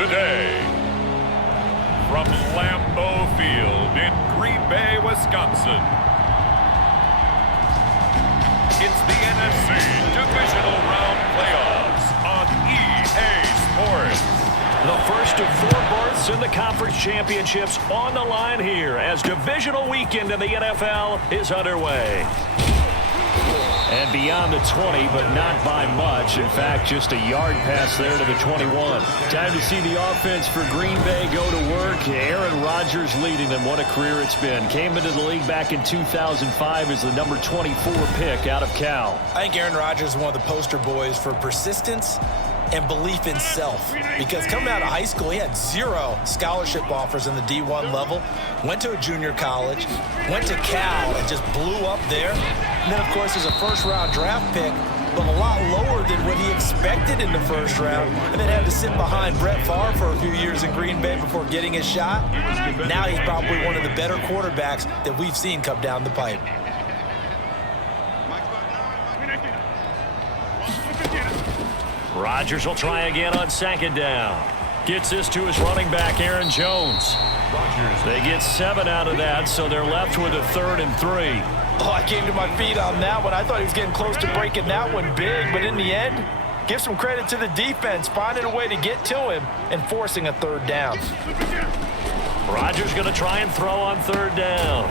today, from Lambeau Field in Green Bay, Wisconsin, it's the NFC Divisional Round Playoffs on EA Sports. The first of 4 berths in the conference championships on the line here as divisional weekend in the NFL is underway. And beyond the 20, but not by much. In fact, just a yard pass there to the 21. Time to see the offense for Green Bay go to work. Aaron Rodgers leading them. What a career it's been. Came into the league back in 2005 as the number 24 pick out of Cal. I think Aaron Rodgers is one of the poster boys for persistence and belief in self. Because coming out of high school, he had 0 scholarship offers in the D1 level. Went to a junior college, went to Cal, and just blew up there. And then, of course, there's a first-round draft pick, but a lot lower than what he expected in the first round. And then had to sit behind Brett Favre for a few years in Green Bay before getting his shot. Now he's probably one of the better quarterbacks that we've seen come down the pipe. Rodgers will try again on 2nd down. Gets this to his running back, Aaron Jones. They get 7 out of that, so they're left with a 3rd and 3. Oh, I came to my feet on that one. I thought he was getting close to breaking that one big, but in the end, give some credit to the defense, finding a way to get to him and forcing a 3rd down. Rodgers going to try and throw on 3rd down.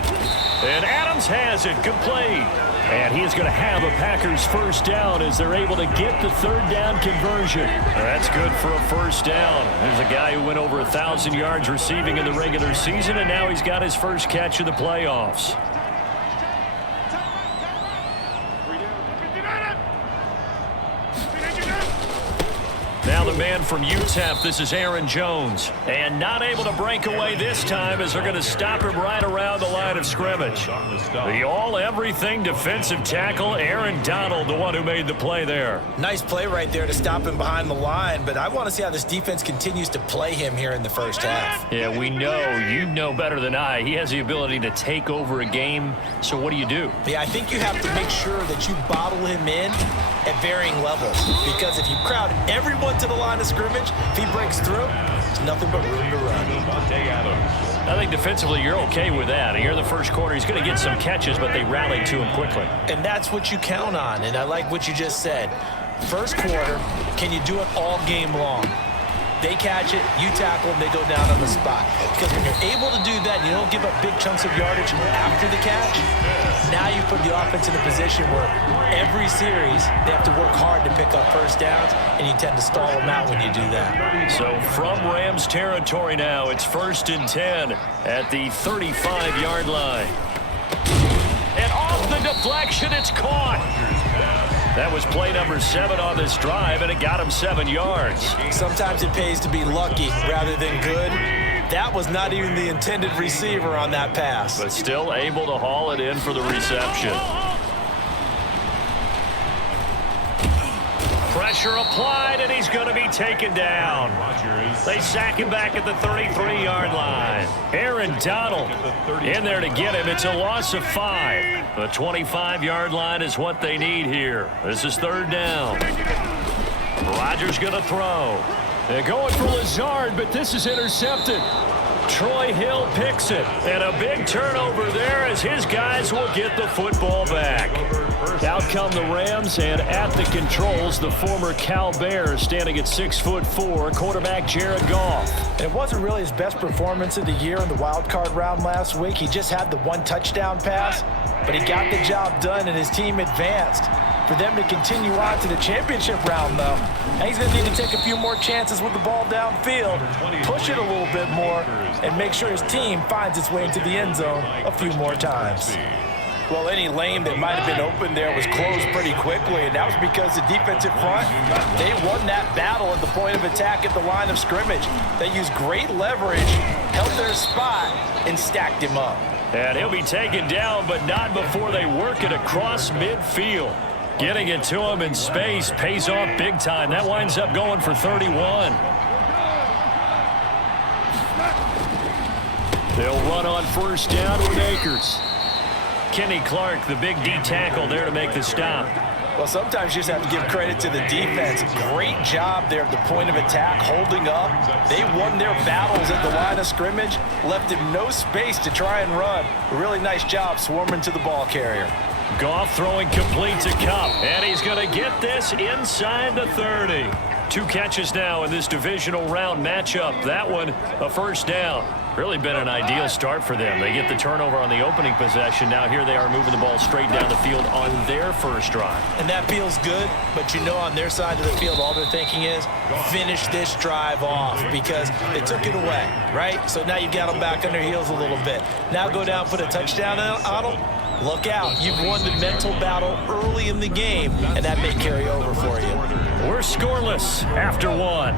And Adams has it complete. And he is going to have a Packers first down as they're able to get the 3rd down conversion. That's good for a first down. There's a guy who went over 1,000 yards receiving in the regular season, and now he's got his first catch in the playoffs. Now the man from UTEP, this is Aaron Jones. And not able to break away this time as they're going to stop him right around the line of scrimmage. The all-everything defensive tackle, Aaron Donald, the one who made the play there. Nice play right there to stop him behind the line, but I want to see how this defense continues to play him here in the first half. Yeah, we know, you know better than I, he has the ability to take over a game, so what do you do? Yeah, I think you have to make sure that you bottle him in at varying levels, because if you crowd everyone to the line of scrimmage, if he breaks through, there's nothing but room to run. I think defensively you're okay with that. Here in the first quarter, he's going to get some catches, but they rallied to him quickly. And that's what you count on, and I like what you just said. First quarter, can you do it all game long? They catch it, you tackle, and they go down on the spot. Because when you're able to do that, you don't give up big chunks of yardage after the catch. Now you put the offense in a position where every series they have to work hard to pick up first downs, and you tend to stall them out when you do that. So from Rams territory now, it's 1st and 10 at the 35-yard line. And off the deflection, it's caught. That was play number 7 on this drive, and it got him 7 yards. Sometimes it pays to be lucky rather than good. That was not even the intended receiver on that pass. But still able to haul it in for the reception. Pressure applied, and he's going to be taken down. They sack him back at the 33-yard line. Aaron Donald in there to get him. It's a loss of 5. The 25-yard line is what they need here. This is 3rd down. Rodgers going to throw. They're going for Lazard, but this is intercepted. Troy Hill picks it, and a big turnover there as his guys will get the football back. Out come the Rams, and at the controls, the former Cal Bear standing at 6'4", quarterback Jared Goff. And it wasn't really his best performance of the year in the wild card round last week. He just had the 1 touchdown pass, but he got the job done, and his team advanced. For them to continue on to the championship round, though, and he's going to need to take a few more chances with the ball downfield, push it a little bit more, and make sure his team finds its way into the end zone a few more times. Well, any lane that might have been open there was closed pretty quickly, and that was because the defensive front, they won that battle at the point of attack at the line of scrimmage. They used great leverage, held their spot, and stacked him up. And he'll be taken down, but not before they work it across midfield. Getting it to him in space pays off big time. That winds up going for 31. They'll run on 1st down with Akers. Kenny Clark, the big D tackle, there to make the stop. Well, sometimes you just have to give credit to the defense. Great job there at the point of attack, holding up. They won their battles at the line of scrimmage, left him no space to try and run. A really nice job swarming to the ball carrier. Goff throwing complete to Kupp, and he's going to get this inside the 30. 2 catches now in this divisional round matchup. That one, a first down. Really been an ideal start for them. They get the turnover on the opening possession. Now here they are moving the ball straight down the field on their first drive. And that feels good, but you know on their side of the field, all they're thinking is finish this drive off because they took it away, right? So now you've got them back on their heels a little bit. Now go down, put a touchdown on them. Look out. You've won the mental battle early in the game, and that may carry over for you. We're scoreless after 1.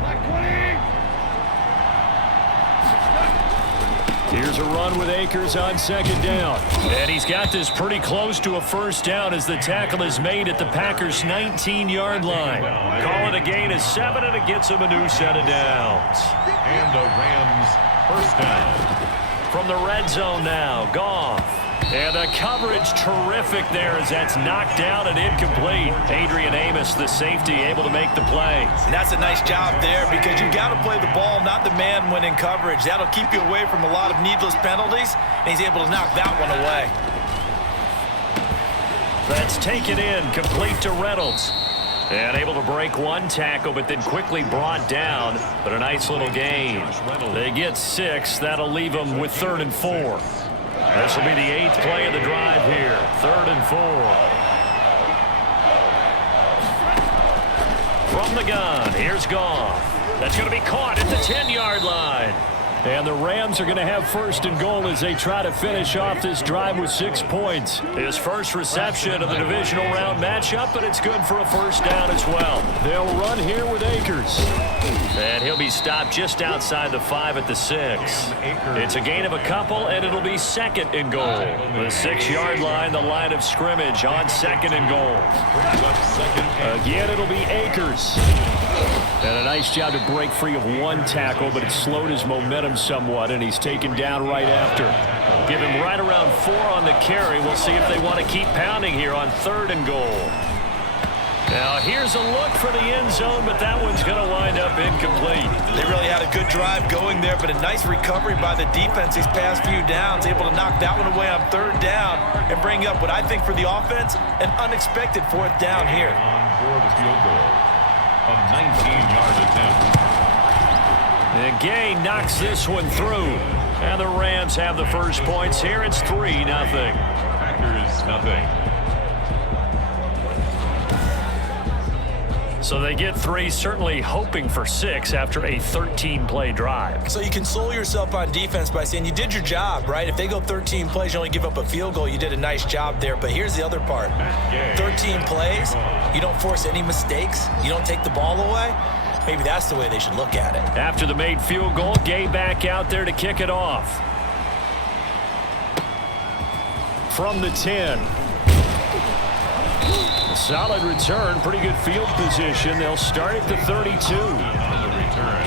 Here's a run with Akers on second down. And he's got this pretty close to a first down as the tackle is made at the Packers' 19-yard line. Call it a gain of 7, and it gets him a new set of downs. And the Rams first down. From the red zone now, Goff. And the coverage terrific there as that's knocked down and incomplete. Adrian Amos, the safety, able to make the play. And that's a nice job there because you've got to play the ball, not the man when in coverage. That'll keep you away from a lot of needless penalties, and he's able to knock that one away. That's taken in, complete to Reynolds. And able to break one tackle, but then quickly brought down. But a nice little gain. They get 6. That'll leave them with 3rd and 4. This will be the 8th play of the drive here. 3rd and 4. From the gun, here's Goff. That's going to be caught at the 10-yard line. And the Rams are going to have 1st and goal as they try to finish off this drive with 6 points. His first reception of the divisional round matchup, but it's good for a first down as well. They'll run here with Akers. And he'll be stopped just outside the 5 at the 6. It's a gain of a couple, and it'll be 2nd and goal. The 6-yard line, the line of scrimmage on 2nd and goal. Again, it'll be Akers. And a nice job to break free of one tackle, but it slowed his momentum somewhat, and he's taken down right after. Give him right around 4 on the carry. We'll see if they want to keep pounding here on 3rd and goal. Now, here's a look for the end zone, but that one's going to wind up incomplete. They really had a good drive going there, but a nice recovery by the defense these past few downs, able to knock that one away on 3rd down and bring up what I think for the offense, an unexpected 4th down here. On for the field goal. A 19-yard attempt. And Gay knocks this one through. And the Rams have the first points here. It's 3-0. Packers nothing. So they get 3, certainly hoping for 6 after a 13-play drive. So you console yourself on defense by saying you did your job, right? If they go 13 plays, you only give up a field goal, you did a nice job there. But here's the other part. 13 plays, you don't force any mistakes, you don't take the ball away. Maybe that's the way they should look at it. After the made field goal, Gay back out there to kick it off. From the 10. Solid return, pretty good field position. They'll start at the 32. On the return,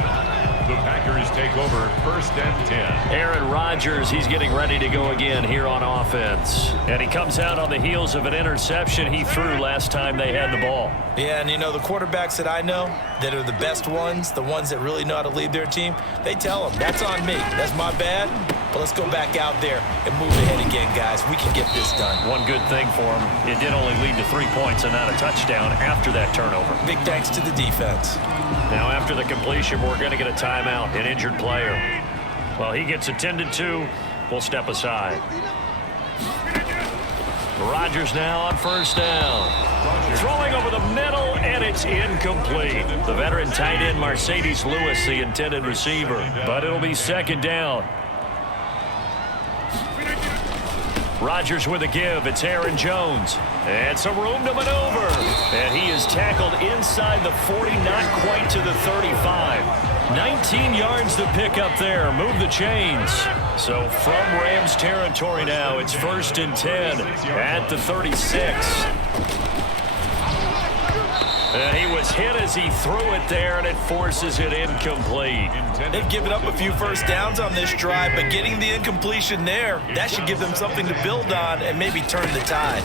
the Packers take over 1st and 10. Aaron Rodgers, he's getting ready to go again here on offense. And he comes out on the heels of an interception he threw last time they had the ball. Yeah, and you know, the quarterbacks that I know that are the best ones, the ones that really know how to lead their team, they tell them, that's on me. That's my bad. But let's go back out there and move ahead again, guys. We can get this done. One good thing for him, it did only lead to 3 points and not a touchdown after that turnover. Big thanks to the defense. Now after the completion, we're going to get a timeout, an injured player. Well, he gets attended to. We'll step aside. Rodgers now on 1st down. Throwing over the middle, and it's incomplete. The veteran tight end, Mercedes Lewis, the intended receiver. But it'll be 2nd down. Rodgers with a give. It's Aaron Jones. And some room to maneuver. And he is tackled inside the 40, not quite to the 35. 19 yards to pick up there. Move the chains. So from Rams territory now, it's 1st and 10 at the 36. And he was hit as he threw it there, and it forces it incomplete. They've given up a few first downs on this drive, but getting the incompletion there, that should give them something to build on and maybe turn the tide.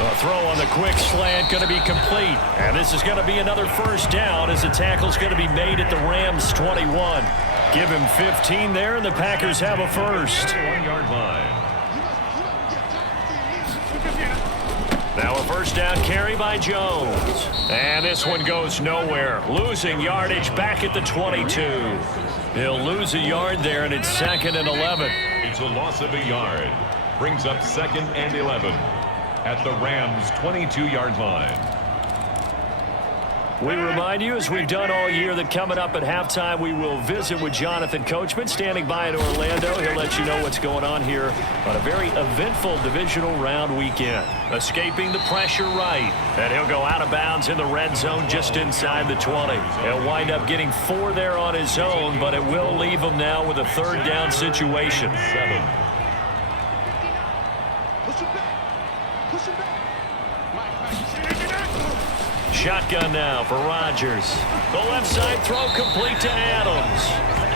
A throw on the quick slant going to be complete. And this is going to be another first down as the tackle's going to be made at the Rams' 21. Give him 15 there, and the Packers have a first. 1-yard line. Now a first down carry by Jones. And this one goes nowhere. Losing yardage back at the 22. He'll lose a yard there, and it's 2nd and 11. It's a loss of a yard. Brings up 2nd and 11 at the Rams' 22-yard line. We remind you, as we've done all year, that coming up at halftime, we will visit with Jonathan Coachman, standing by in Orlando. He'll let you know what's going on here on a very eventful divisional round weekend. Escaping the pressure right, and he'll go out of bounds in the red zone just inside the 20. He'll wind up getting 4 there on his own, but it will leave him now with a 3rd down situation. 7. Shotgun now for Rodgers. The left side throw complete to Adams.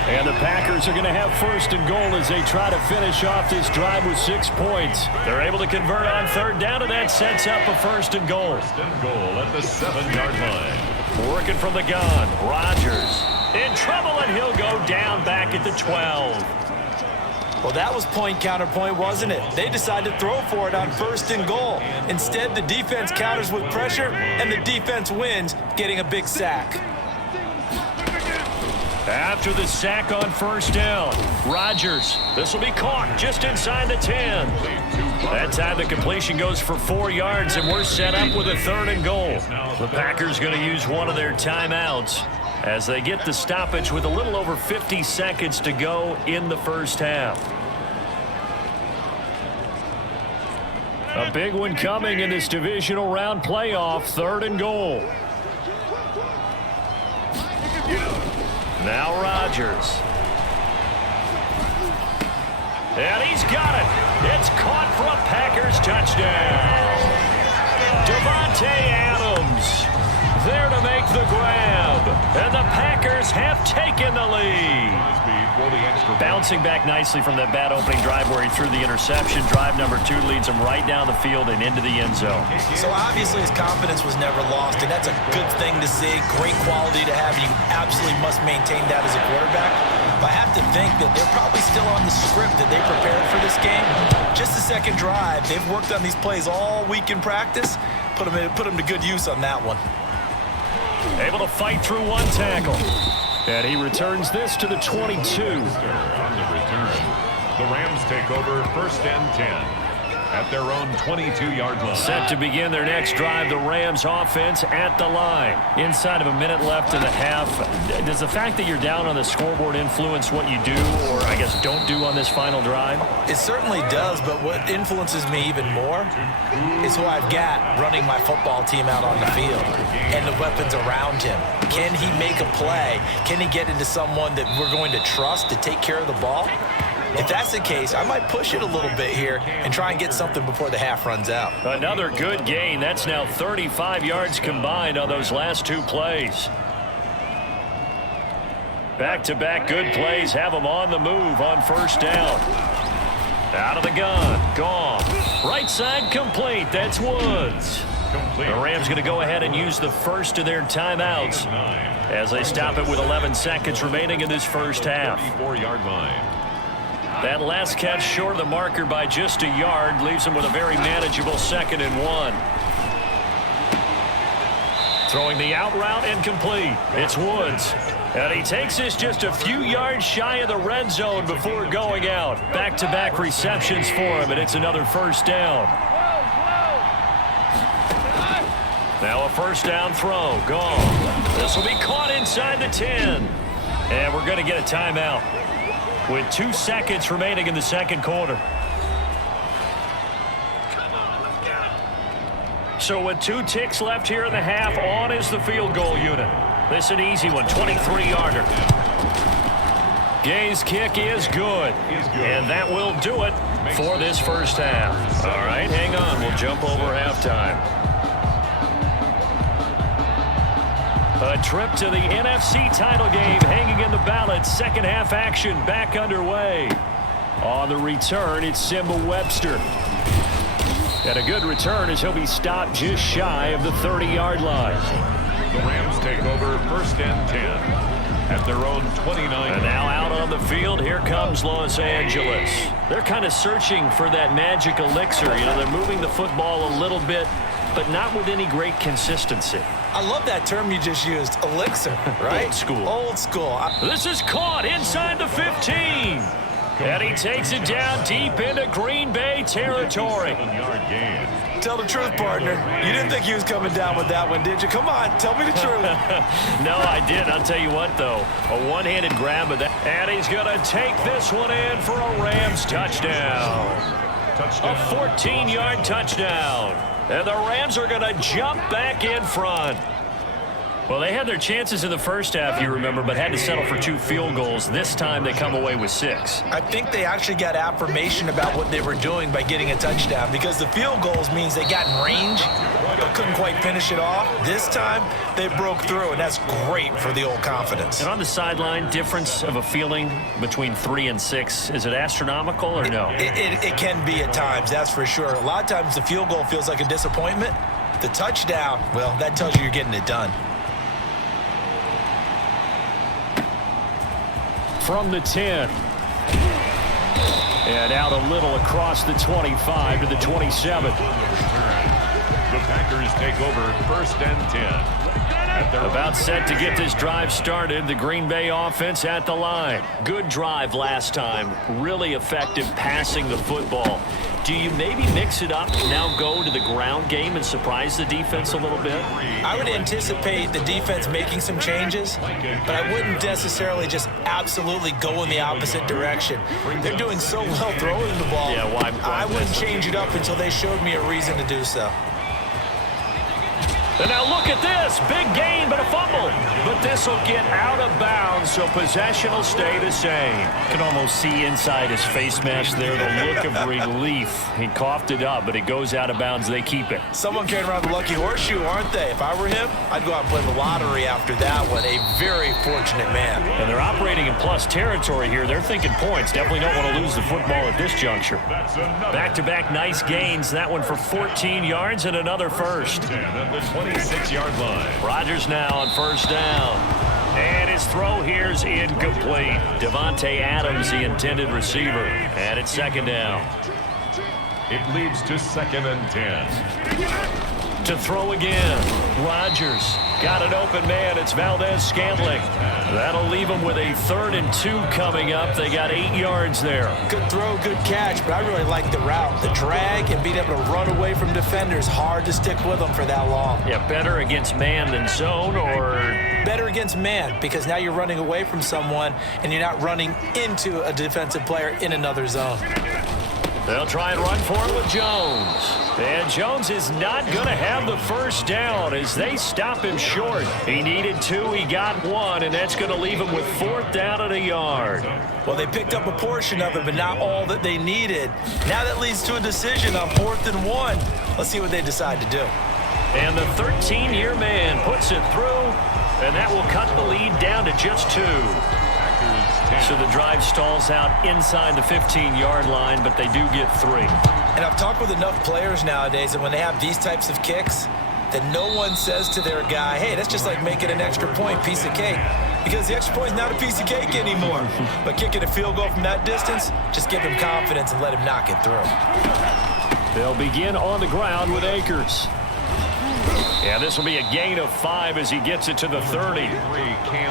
And the Packers are going to have 1st and goal as they try to finish off this drive with 6 points. They're able to convert on 3rd down, and that sets up a 1st and goal. 1st and goal at the 7-yard line. Working from the gun. Rodgers in trouble, and he'll go down back at the 12. Well, that was point counterpoint, wasn't it? They decided to throw for it on 1st and goal. Instead, the defense counters with pressure, and the defense wins, getting a big sack. After the sack on 1st down, Rodgers. This will be caught just inside the 10. That time the completion goes for 4 yards, and we're set up with a 3rd and goal. The Packers going to use one of their timeouts as they get the stoppage with a little over 50 seconds to go in the first half. A big one coming in this divisional round playoff, 3rd and goal. Now Rodgers. And he's got it. It's caught for a Packers touchdown. Devontae Adams there to make the grab. And the Packers have taken the lead. Bouncing back nicely from that bad opening drive where he threw the interception. Drive number 2 leads him right down the field and into the end zone. So obviously his confidence was never lost, and that's a good thing to see. Great quality to have. You absolutely must maintain that as a quarterback. But I have to think that they're probably still on the script that they prepared for this game. Just the 2nd drive. They've worked on these plays all week in practice. Put them to good use on that one. Able to fight through 1 tackle. And he returns this to the 22. On the return, the Rams take over 1st and 10 at their own 22-yard line. Set to begin their next drive, the Rams offense at the line. Inside of a minute left in the half, does the fact that you're down on the scoreboard influence what you do, or I guess don't do on this final drive? It certainly does, but what influences me even more is who I've got running my football team out on the field and the weapons around him. Can he make a play? Can he get into someone that we're going to trust to take care of the ball? If that's the case, I might push it a little bit here and try and get something before the half runs out. Another good gain. That's now 35 yards combined on those last 2 plays. Back-to-back good plays have them on the move on 1st down. Out of the gun. Gone. Right side complete. That's Woods. The Rams going to go ahead and use the first of their timeouts as they stop it with 11 seconds remaining in this first half. 34-yard line. That last catch short of the marker by just a yard leaves them with a very manageable 2nd and 1. Throwing the out route incomplete. It's Woods. And he takes this just a few yards shy of the red zone before going out. Back-to-back receptions for him, and it's another 1st down. Now a 1st down throw. Gone. This will be caught inside the 10. And we're going to get a timeout with 2 seconds remaining in the 2nd quarter. So with 2 ticks left here in the half, on is the field goal unit. This is an easy one, 23-yarder. Gay's kick is good. And that will do it for this first half. All right, hang on. We'll jump over halftime. A trip to the NFC title game hanging in the balance. 2nd half action back underway. On the return, it's Simba Webster. And a good return as he'll be stopped just shy of the 30-yard line. The Rams take over 1st and 10 at their own 29. And now out on the field, here comes Los Angeles. They're kind of searching for that magic elixir. You know, they're moving the football a little bit, but not with any great consistency. I love that term you just used, elixir, right? Old school. Old school. This is caught inside the 15. And he takes it down deep into Green Bay territory. Tell the truth, partner. You didn't think he was coming down with that one, did you? Come on, tell me the truth. No, I did. I'll tell you what, though. A one-handed grab of that. And he's going to take this one in for a Rams touchdown. A 14-yard touchdown. And the Rams are going to jump back in front. Well, they had their chances in the first half, you remember, but had to settle for 2 field goals. This time they come away with 6. I think they actually got affirmation about what they were doing by getting a touchdown, because the field goals means they got in range but couldn't quite finish it off. This time they broke through, and that's great for the old confidence. And on the sideline, difference of a feeling between 3 and 6, is it astronomical or no? It can be at times, that's for sure. A lot of times the field goal feels like a disappointment. The touchdown, well, that tells you you're getting it done. From the 10. And out a little across the 25 to the 27. The Packers take over 1st and 10. About set to get this drive started. The Green Bay offense at the line. Good drive last time. Really effective passing the football. Do you maybe mix it up and now go to the ground game and surprise the defense a little bit? I would anticipate the defense making some changes, but I wouldn't necessarily just absolutely go in the opposite direction. They're doing so well throwing the ball. Yeah, why I wouldn't change it up until they showed me a reason to do so. And now look at this. Big gain, but a fumble. But this will get out of bounds, so possession will stay the same. You can almost see inside his face mask there the look of relief. He coughed it up, but it goes out of bounds. They keep it. Someone carrying around the lucky horseshoe, aren't they? If I were him, I'd go out and play the lottery after that one. A very fortunate man. And they're operating in plus territory here. They're thinking points. Definitely don't want to lose the football at this juncture. Back-to-back nice gains. That one for 14 yards and another first. 26-yard line. Rodgers now on 1st down. And his throw here's incomplete. Devontae Adams, the intended receiver. And it's 2nd down. It leads to 2nd and 10. To throw again. Rodgers got an open man. It's Valdez-Scantling. That'll leave them with a 3rd and 2 coming up. They got 8 yards there. Good throw, good catch, but I really like the route. The drag and being able to run away from defenders. Hard to stick with them for that long. Yeah, better against man than zone, or better against man, because now you're running away from someone and you're not running into a defensive player in another zone. They'll try and run for it with Jones. And Jones is not going to have the 1st down as they stop him short. He needed 2, he got 1, and that's going to leave him with 4th down and a yard. Well, they picked up a portion of it, but not all that they needed. Now that leads to a decision on 4th and 1. Let's see what they decide to do. And the 13-year man puts it through, and that will cut the lead down to just 2. So the drive stalls out inside the 15-yard line, but they do get 3. And I've talked with enough players nowadays that when they have these types of kicks, that no one says to their guy, hey, that's just like making an extra point, piece of cake. Because the extra point is not a piece of cake anymore. But kicking a field goal from that distance, just give him confidence and let him knock it through. They'll begin on the ground with Akers. Yeah, this will be a gain of 5 as he gets it to the 30.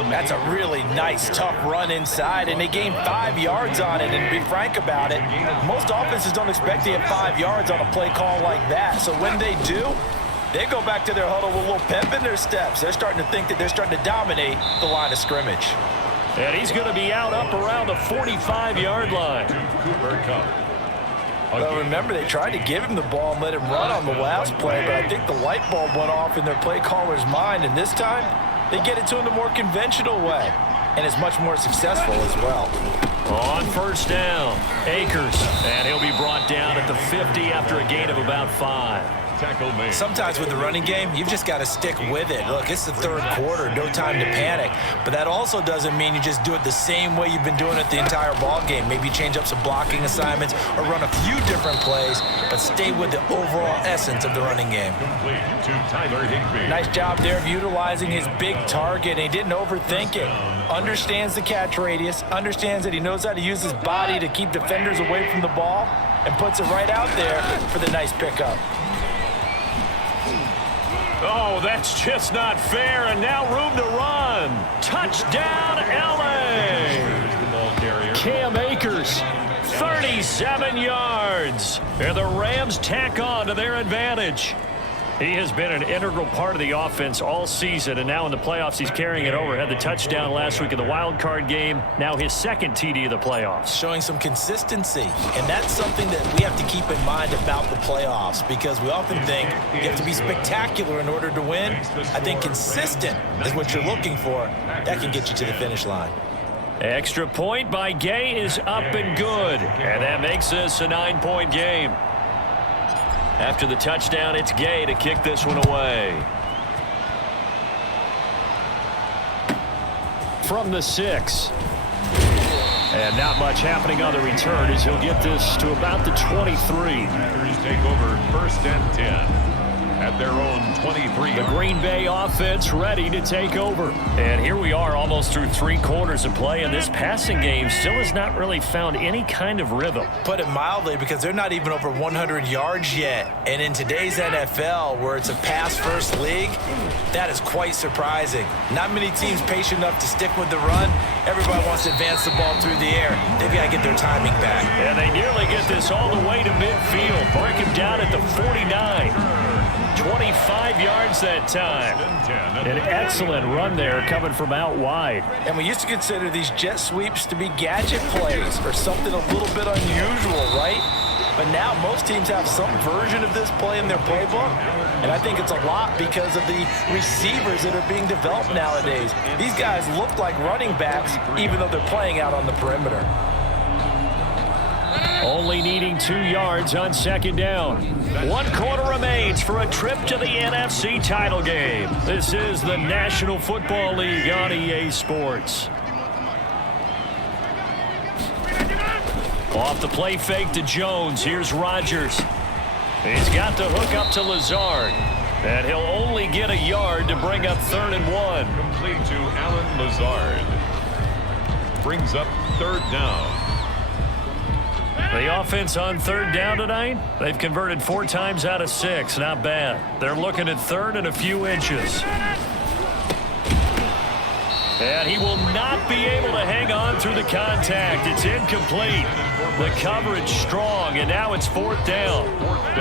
That's a really nice, tough run inside, and they gained 5 yards on it. And to be frank about it, most offenses don't expect to get 5 yards on a play call like that. So when they do, they go back to their huddle with a little pep in their steps. They're starting to think that they're starting to dominate the line of scrimmage. And he's going to be out up around the 45-yard line. Cooper Kupp. Well, remember, they tried to give him the ball and let him run on the last play, but I think the light bulb went off in their play caller's mind, and this time they get it to him the more conventional way, and it's much more successful as well. On 1st down, Akers, and he'll be brought down at the 50 after a gain of about 5. tackle made. Sometimes with the running game, you've just got to stick with it. Look, it's the third quarter, no time to panic. But that also doesn't mean you just do it the same way you've been doing it the entire ball game. Maybe change up some blocking assignments or run a few different plays, but stay with the overall essence of the running game. Complete to Tyler Higbee. Nice job there of utilizing his big target. He didn't overthink it. Understands the catch radius, understands that he knows how to use his body to keep defenders away from the ball, and puts it right out there for the nice pickup. Oh, that's just not fair, and now room to run. Touchdown, L.A. Cam Akers, 37 yards. And the Rams tack on to their advantage. He has been an integral part of the offense all season, and now in the playoffs he's carrying it over. Had the touchdown last week in the wild card game. Now his second TD of the playoffs. Showing some consistency, and that's something that we have to keep in mind about the playoffs, because we often think you have to be spectacular in order to win. I think consistent is what you're looking for. That can get you to the finish line. Extra point by Gay is up and good, and that makes this a 9-point game. After the touchdown, it's Gay to kick this one away. From the 6. And not much happening on the return as he'll get this to about the 23. Packers take over 1st and 10 at their own 23. The Green Bay offense ready to take over. And here we are almost through 3 quarters of play, and this passing game still has not really found any kind of rhythm. Put it mildly, because they're not even over 100 yards yet. And in today's NFL, where it's a pass-first league, that is quite surprising. Not many teams patient enough to stick with the run. Everybody wants to advance the ball through the air. They've got to get their timing back. And they nearly get this all the way to midfield. Break him down at the 49. 25 yards that time. An excellent run there coming from out wide. And we used to consider these jet sweeps to be gadget plays or something a little bit unusual, right? But now most teams have some version of this play in their playbook. And I think it's a lot because of the receivers that are being developed nowadays. These guys look like running backs even though they're playing out on the perimeter. Only needing 2 yards on 2nd down. 1 quarter remains for a trip to the NFC title game. This is the National Football League on EA Sports. Off the play fake to Jones. Here's Rodgers. He's got the hook up to Lazard. And he'll only get a yard to bring up 3rd and 1. Complete to Alan Lazard. Brings up 3rd down. The offense on 3rd down tonight, they've converted 4 times out of 6. Not bad. They're looking at 3rd and a few inches. And he will not be able to hang on through the contact. It's incomplete. The coverage strong, and now it's 4th down.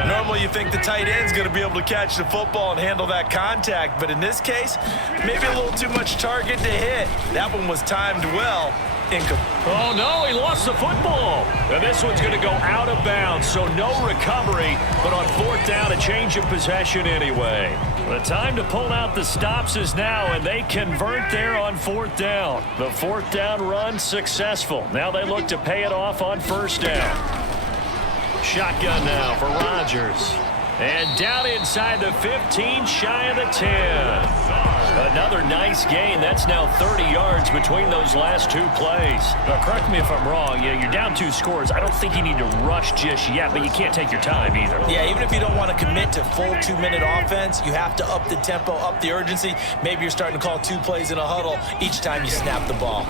Normally you think the tight end's going to be able to catch the football and handle that contact, but in this case, maybe a little too much target to hit. That one was timed well. Oh, no, he lost the football. And this one's going to go out of bounds, so no recovery, but on 4th down, a change of possession anyway. The time to pull out the stops is now, and they convert there on 4th down. The 4th down run successful. Now they look to pay it off on 1st down. Shotgun now for Rodgers. And down inside the 15, shy of the 10. Another nice gain. That's now 30 yards between those last 2 plays. Now, correct me if I'm wrong. You're down 2 scores. I don't think you need to rush just yet, but you can't take your time either. Yeah, even if you don't want to commit to full 2-minute offense, you have to up the tempo, up the urgency. Maybe you're starting to call 2 plays in a huddle each time you snap the ball.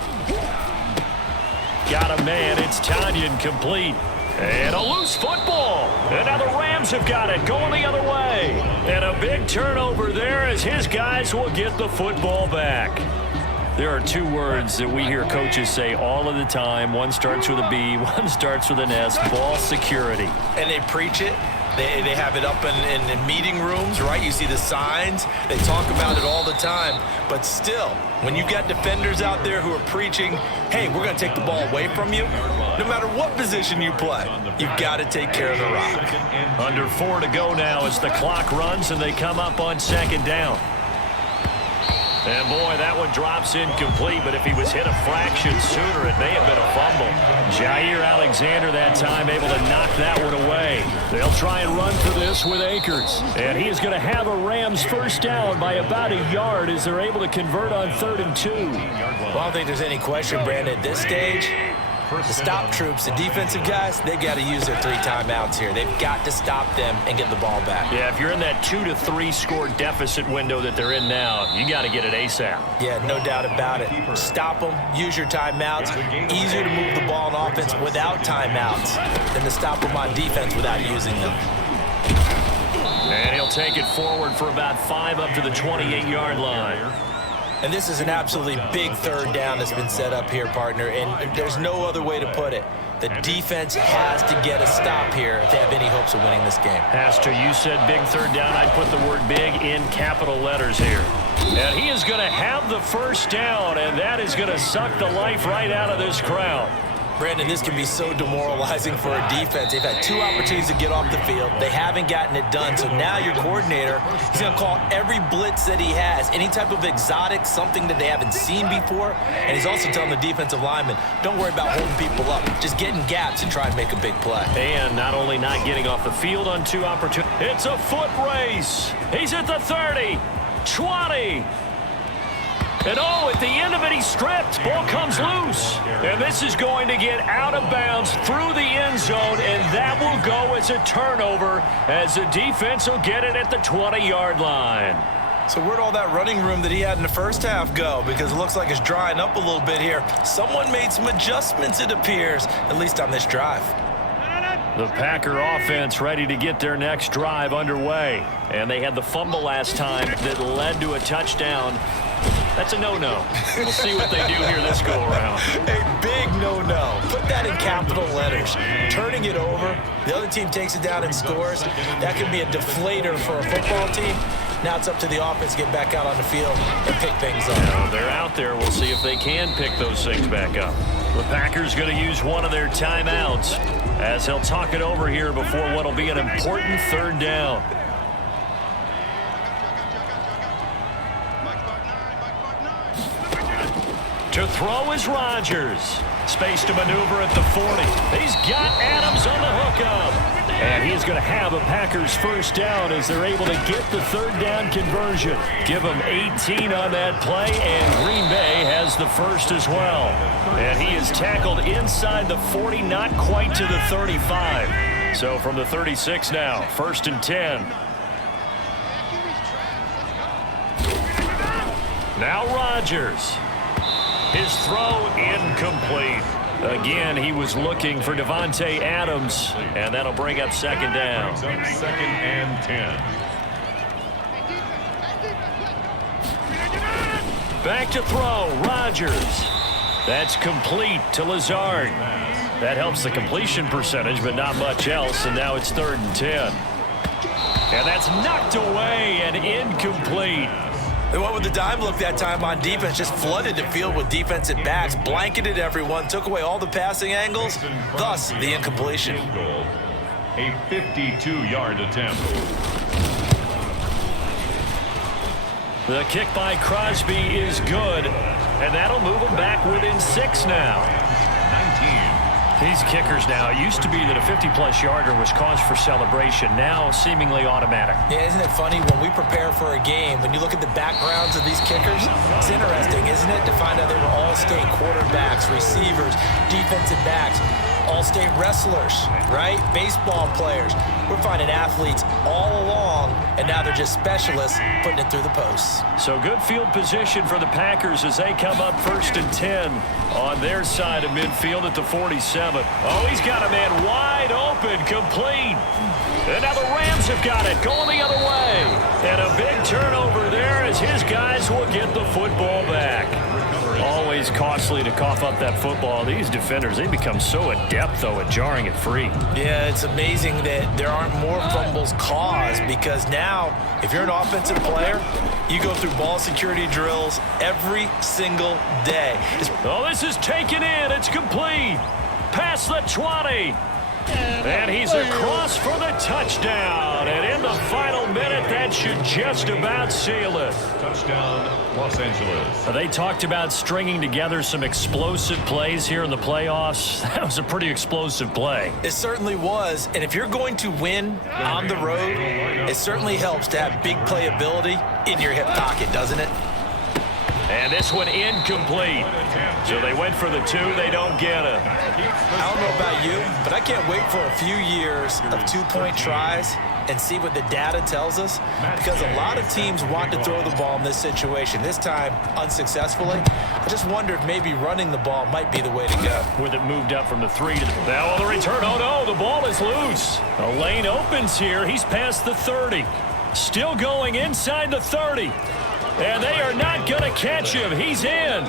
Got a man. It's Tanyan complete. And a loose football. And now the Rams have got it going the other way. And a big turnover there as his guys will get the football back. There are 2 words that we hear coaches say all of the time. One starts with a B, one starts with an S. Ball security. And they preach it. They have it up in meeting rooms, right? You see the signs. They talk about it all the time. But still, when you got defenders out there who are preaching, hey, we're going to take the ball away from you, no matter what position you play, you've got to take care of the rock. Under 4 to go now as the clock runs and they come up on 2nd down. And boy, that one drops incomplete, but if he was hit a fraction sooner, it may have been a fumble. Jair Alexander that time able to knock that one away. They'll try and run for this with Akers. And he is going to have a Rams first down by about a yard as they're able to convert on 3rd and 2. Well, I don't think there's any question, Brandon, at this stage. The stop troops, the defensive guys, they've got to use their 3 timeouts here. They've got to stop them and get the ball back. Yeah, if you're in that 2 to 3 score deficit window that they're in now, you got to get it ASAP. Yeah, no doubt about it. Stop them, use your timeouts. Easier to move the ball on offense without timeouts than to stop them on defense without using them. And he'll take it forward for about 5 up to the 28-yard line. And this is an absolutely big 3rd down that's been set up here, partner, and there's no other way to put it. The defense has to get a stop here if they have any hopes of winning this game. Pastor, you said big 3rd down. I'd put the word big in capital letters here. And he is going to have the first down, and that is going to suck the life right out of this crowd. Brandon, this can be so demoralizing for a defense. They've had 2 opportunities to get off the field. They haven't gotten it done. So now your coordinator is going to call every blitz that he has, any type of exotic, something that they haven't seen before. And he's also telling the defensive lineman, don't worry about holding people up. Just get in gaps and try and make a big play. And not only not getting off the field on 2 opportunities, it's a foot race. He's at the 30, 20. And at the end of it, he's stripped. Ball comes loose. And this is going to get out of bounds through the end zone, and that will go as a turnover as the defense will get it at the 20-yard line. So where'd all that running room that he had in the first half go? Because it looks like it's drying up a little bit here. Someone made some adjustments, it appears, at least on this drive. The Packer offense ready to get their next drive underway. And they had the fumble last time that led to a touchdown. That's a no-no. We'll see what they do here this go-around. A big no-no. Put that in capital letters. Turning it over, the other team takes it down and scores. That can be a deflator for a football team. Now it's up to the offense to get back out on the field and pick things up. Now they're out there. We'll see if they can pick those things back up. The Packers going to use one of their timeouts as he'll talk it over here before what will be an important 3rd down. To throw is Rodgers. Space to maneuver at the 40. He's got Adams on the hookup. And he's going to have a Packers first down as they're able to get the 3rd down conversion. Give them 18 on that play, and Green Bay has the first as well. And he is tackled inside the 40, not quite to the 35. So from the 36 now, 1st and 10. Now Rodgers. His throw incomplete. Again, he was looking for Devontae Adams, and that'll bring up 2nd down. 2nd and 10. Back to throw, Rodgers. That's complete to Lazard. That helps the completion percentage, but not much else, and now it's 3rd and 10. And that's knocked away and incomplete. They went with the dime look that time on defense, just flooded the field with defensive backs, blanketed everyone, took away all the passing angles, thus the incompletion. A 52-yard attempt. The kick by Crosby is good, and that'll move him back within 6 now. 19. These kickers now, it used to be that a 50-plus yarder was cause for celebration, now seemingly automatic. Yeah, isn't it funny when we prepare for a game, when you look at the backgrounds of these kickers, it's interesting, isn't it, to find out they were all-state quarterbacks, receivers, defensive backs, all-state wrestlers, right? Baseball players. We're finding athletes all along, and now they're just specialists putting it through the posts. So good field position for the Packers as they come up 1st and 10 on their side of midfield at the 47. Oh, he's got a man wide open, complete. And now the Rams have got it, going the other way. And a big turnover there as his guys will get the football back. Always costly to cough up that football. These defenders, they become so adept, though, at jarring it free. Yeah, it's amazing that there aren't more fumbles caused because now, if you're an offensive player, you go through ball security drills every single day. Oh, this is taken in. It's complete. Past the 20. And he's across for the touchdown. And in the final minute, that should just about seal it. Touchdown, Los Angeles. They talked about stringing together some explosive plays here in the playoffs. That was a pretty explosive play. It certainly was. And if you're going to win on the road, it certainly helps to have big playability in your hip pocket, doesn't it? And this one incomplete. So they went for the 2. They don't get it. I don't know about you, but I can't wait for a few years of two-point tries and see what the data tells us, because a lot of teams want to throw the ball in this situation, this time unsuccessfully. I just wonder if maybe running the ball might be the way to go. With it moved up from the 3 to the... Now on the return, oh no, the ball is loose. A lane opens here. He's past the 30. Still going inside the 30. And they are not going to catch him. He's in.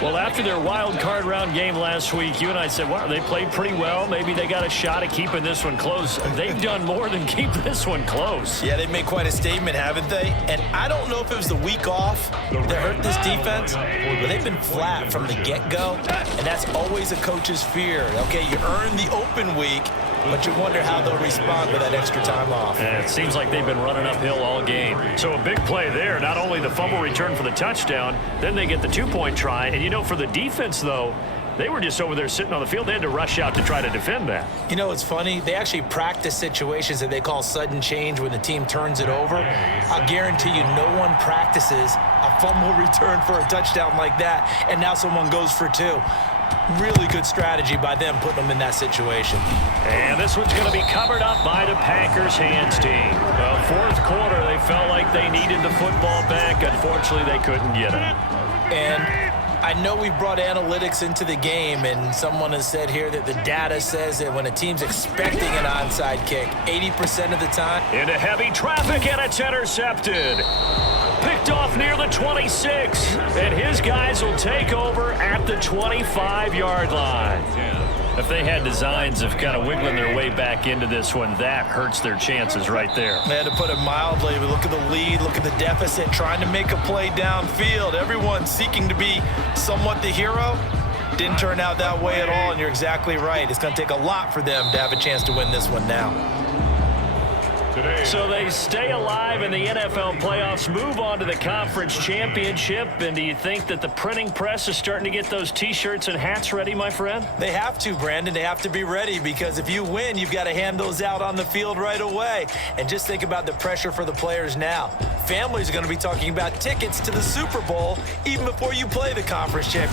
Well, after their wild card round game last week, you and I said, wow, they played pretty well. Maybe they got a shot at keeping this one close. They've done more than keep this one close. Yeah, they made quite a statement, haven't they? And I don't know if it was the week off that hurt this defense, but they've been flat from the get-go, and that's always a coach's fear. Okay, you earn the open week, but you wonder how they'll respond with that extra time off. And it seems like they've been running uphill all game. So a big play there. Not only the fumble return for the touchdown, then they get the 2-point try. And, you know, for the defense, though, they were just over there sitting on the field. They had to rush out to try to defend that. You know, it's funny. They actually practice situations that they call sudden change when the team turns it over. I'll guarantee you no one practices a fumble return for a touchdown like that, and now someone goes for 2. Really good strategy by them putting them in that situation. And this one's going to be covered up by the Packers hands team. Fourth quarter, they felt like they needed the football back. Unfortunately, they couldn't get it. And I know we brought analytics into the game, and someone has said here that the data says that when a team's expecting an onside kick, 80% of the time. Into heavy traffic, and it's intercepted. Picked off near the 26, and his guys will take over at the 25-yard line. If they had designs of kind of wiggling their way back into this one, that hurts their chances right there. They had to put it mildly. We look at the lead, look at the deficit, trying to make a play downfield. Everyone seeking to be somewhat the hero. Didn't turn out that way at all, and you're exactly right. It's going to take a lot for them to have a chance to win this one now. So they stay alive in the NFL playoffs, move on to the conference championship. And do you think that the printing press is starting to get those T-shirts and hats ready, my friend? They have to, Brandon. They have to be ready, because if you win, you've got to hand those out on the field right away. And just think about the pressure for the players now. Families are going to be talking about tickets to the Super Bowl even before you play the conference championship.